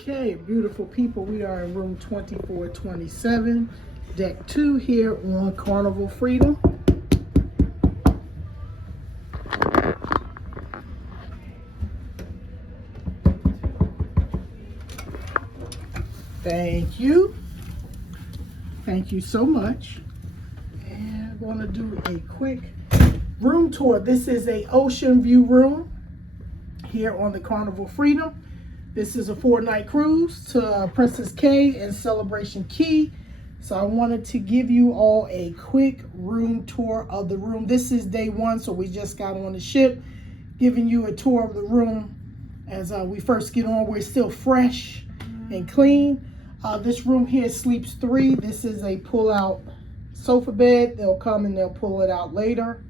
Okay, beautiful people, we are in room 2427, deck 2 here on Carnival Freedom. Thank you. Thank you so much. And I'm going to do a quick room tour. This is a ocean view room here on the Carnival Freedom. This is a 4-night cruise to Princess Caye and Celebration Key. So I wanted to give you all a quick room tour of the room. This is day 1, so we just got on the ship, giving you a tour of the room as we first get on. We're still fresh and clean. This room here sleeps 3. This is a pull-out sofa bed. They'll come and they'll pull it out later.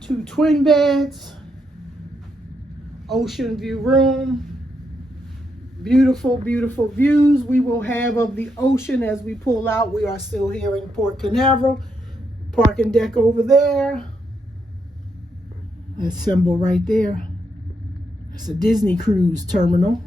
2 twin beds. Ocean view room. Beautiful, beautiful views we will have of the ocean as we pull out. We are still here in Port Canaveral. Parking deck over there. That symbol right there. It's a Disney cruise terminal.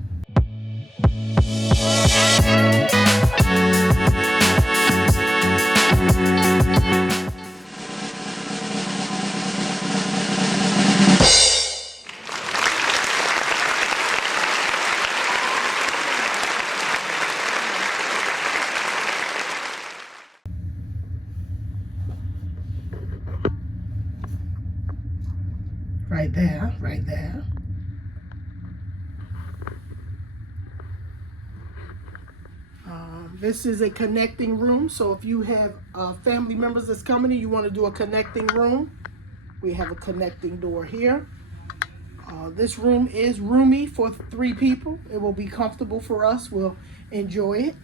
Right there, right there. This is a connecting room, so if you have family members that's coming and you want to do a connecting room, we have a connecting door here. This room is roomy for 3 people. It will be comfortable for us. We'll enjoy it.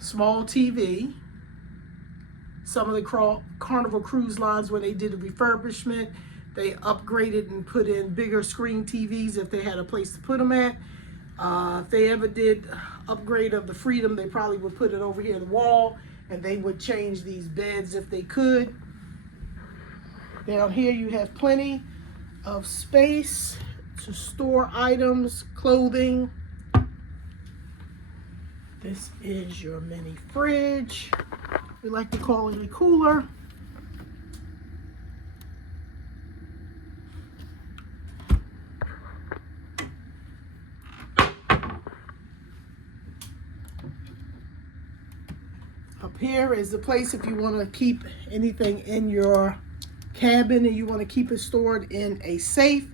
Small TV. Some of the Carnival cruise lines, when they did a refurbishment, they upgraded and put in bigger screen TVs if they had a place to put them at. If they ever did upgrade of the Freedom, they probably would put it over here in the wall, and they would change these beds if they could. Down here you have plenty of space to store items, clothing. This is your mini fridge. We like to call it a cooler. Up here is the place if you want to keep anything in your cabin and you want to keep it stored in a safe.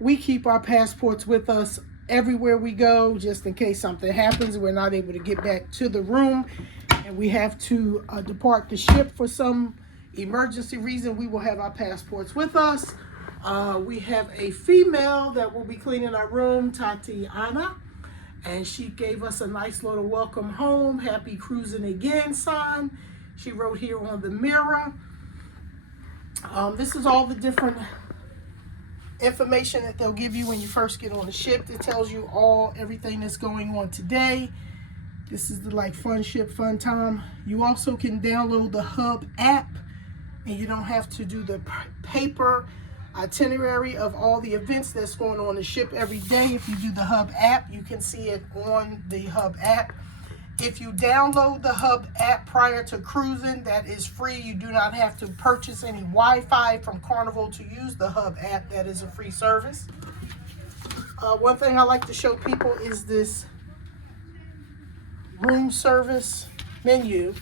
We keep our passports with us everywhere we go, just in case something happens, we're not able to get back to the room and we have to depart the ship for some emergency reason. We will have our passports with us. We have a female that will be cleaning our room, Tatiana, and she gave us a nice little welcome home, happy cruising again sign. She wrote here on the mirror. This is all the different information that they'll give you when you first get on the ship. It tells you everything that's going on today. This is the fun ship, fun time. You also can download the Hub app, and you don't have to do the paper itinerary of all the events that's going on the ship every day. If you do the Hub app, you can see it on the Hub app. If you download the Hub app prior to cruising, that is free. You do not have to purchase any Wi-Fi from Carnival to use the Hub app. That is a free service. One thing I like to show people is this room service menu.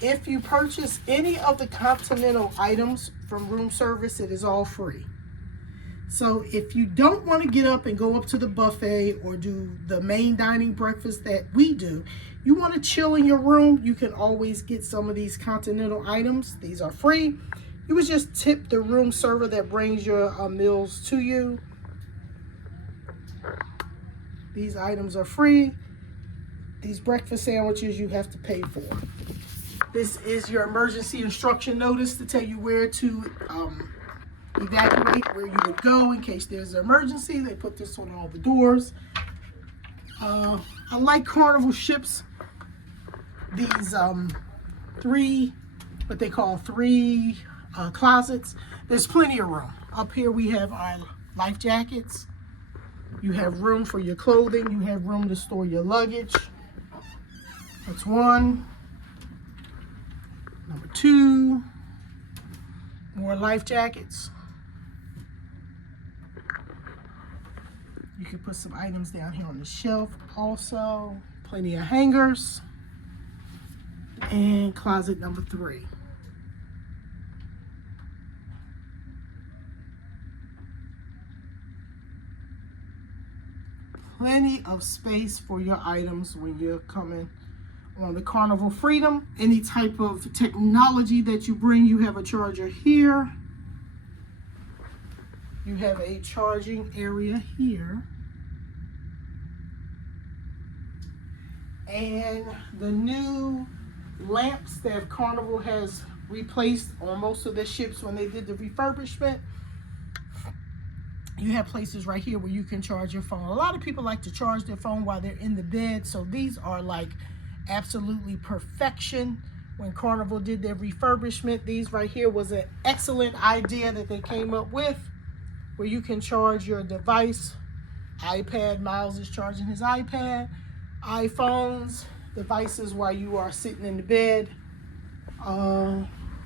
If you purchase any of the continental items from room service, it is all free. So if you don't want to get up and go up to the buffet or do the main dining breakfast that we do, you want to chill in your room, you can always get some of these continental items. These are free. You would just tip the room server that brings your meals to you. These items are free. These breakfast sandwiches you have to pay for. This is your emergency instruction notice to tell you where to evacuate, where you would go in case there's an emergency. They put this on all the doors. I like Carnival ships. These 3 what they call 3 closets. There's plenty of room. Up here we have our life jackets. You have room for your clothing. You have room to store your luggage. That's one. Number two, more life jackets. You can put some items down here on the shelf also. Plenty of hangers. And closet number three. Plenty of space for your items when you're coming on the Carnival Freedom. Any type of technology that you bring, you have a charger here. You have a charging area here. And the new lamps that Carnival has replaced on most of the ships when they did the refurbishment, you have places right here where you can charge your phone. A lot of people like to charge their phone while they're in the bed, so these are like absolutely perfection. When Carnival did their refurbishment, these right here was an excellent idea that they came up with, where you can charge your device. iPad, Miles is charging his iPad, iPhones, devices while you are sitting in the bed.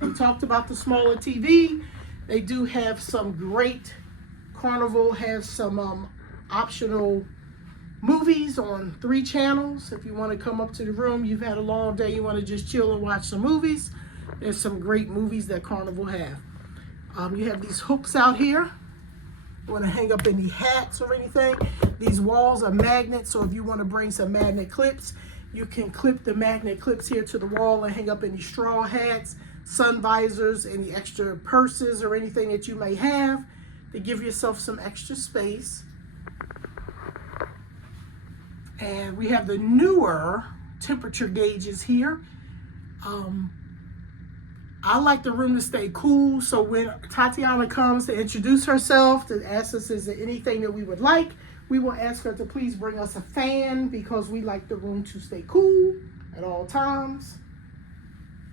We talked about the smaller TV. They do have some great, Carnival has some optional movies on 3 channels. If you want to come up to the room, you've had a long day, you want to just chill and watch some movies, there's some great movies that Carnival have. You have these hooks out here. You want to hang up any hats or anything. These walls are magnets, so if you want to bring some magnet clips, you can clip the magnet clips here to the wall and hang up any straw hats, sun visors, any extra purses or anything that you may have to give yourself some extra space. And we have the newer temperature gauges here. I like the room to stay cool, so when Tatiana comes to introduce herself, to ask us is there anything that we would like, we will ask her to please bring us a fan because we like the room to stay cool at all times.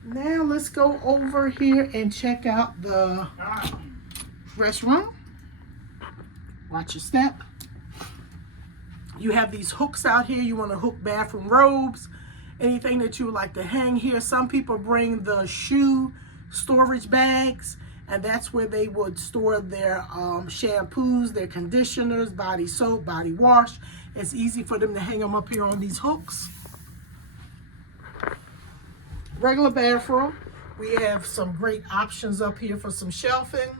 Now let's go over here and check out the restroom. Watch your step. You have these hooks out here. You want to hook bathroom robes, anything that you would like to hang here. Some people bring the shoe storage bags, and that's where they would store their shampoos, their conditioners, body soap, body wash. It's easy for them to hang them up here on these hooks. Regular bathroom. We have some great options up here for some shelving.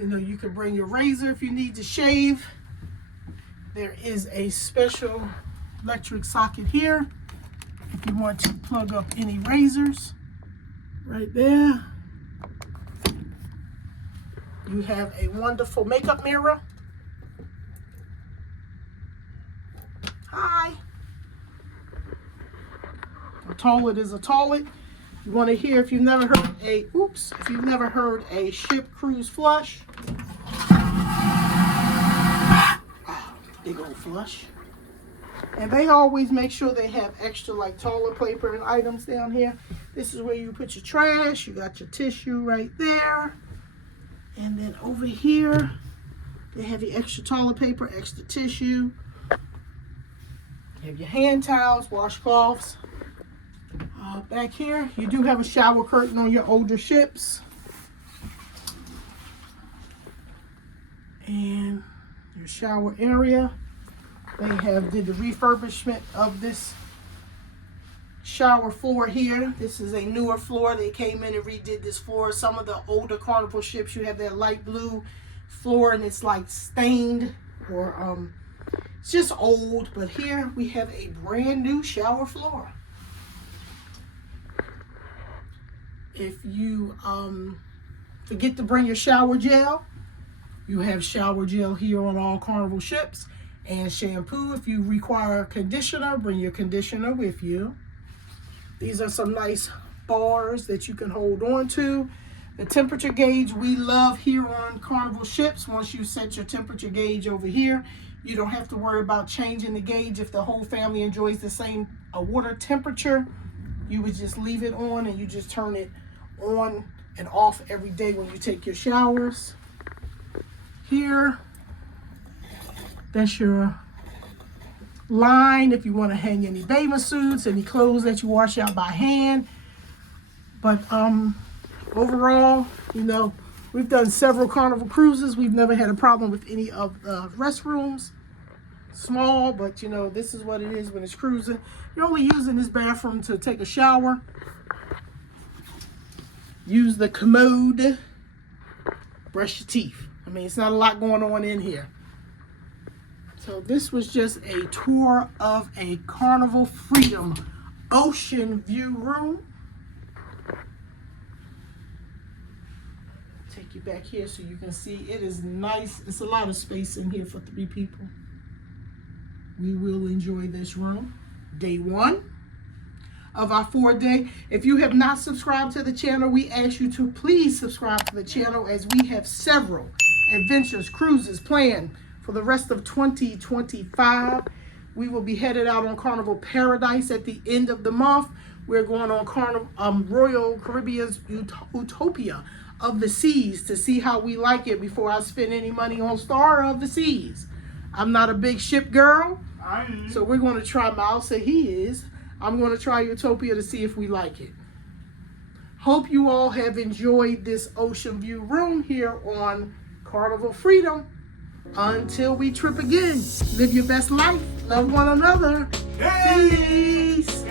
You know, you can bring your razor if you need to shave. There is a special electric socket here if you want to plug up any razors. Right there. You have a wonderful makeup mirror. Hi. A toilet is a toilet. You want to hear, if you've never heard a ship cruise flush. Big old flush. And they always make sure they have extra like toilet paper and items down here. This is where you put your trash. You got your tissue right there. And then over here, they have your extra toilet paper, extra tissue. You have your hand towels, washcloths. Back here, you do have a shower curtain on your older ships. And your shower area. They did the refurbishment of this shower floor here. This is a newer floor. They came in and redid this floor. Some of the older Carnival ships, you have that light blue floor and it's like stained or it's just old. But here we have a brand new shower floor. If you forget to bring your shower gel, you have shower gel here on all Carnival ships. And shampoo, if you require conditioner, bring your conditioner with you. These are some nice bars that you can hold on to. The temperature gauge we love here on Carnival ships. Once you set your temperature gauge over here, you don't have to worry about changing the gauge. If the whole family enjoys the same water temperature, you would just leave it on and you just turn it on and off every day when you take your showers. Here, that's your line if you want to hang any bathing suits, any clothes that you wash out by hand. But overall, you know, we've done several Carnival cruises. We've never had a problem with any of the restrooms. Small, but you know, this is what it is when it's cruising. You're only using this bathroom to take a shower. Use the commode. Brush your teeth. I mean, it's not a lot going on in here. So this was just a tour of a Carnival Freedom ocean view room. Take you back here so you can see it is nice. It's a lot of space in here for 3 people. We will enjoy this room. Day 1 of our 4-day. If you have not subscribed to the channel, we ask you to please subscribe to the channel, as we have several adventures, cruises planned for the rest of 2025. We will be headed out on Carnival Paradise at the end of the month. We're going on Royal Caribbean's Utopia of the Seas to see how we like it before I spend any money on Star of the Seas. I'm not a big ship girl, so we're going to try. Miles said he is. I'm going to try Utopia to see if we like it. Hope you all have enjoyed this ocean view room here on Carnival Freedom. Until we trip again, live your best life, love one another. Peace.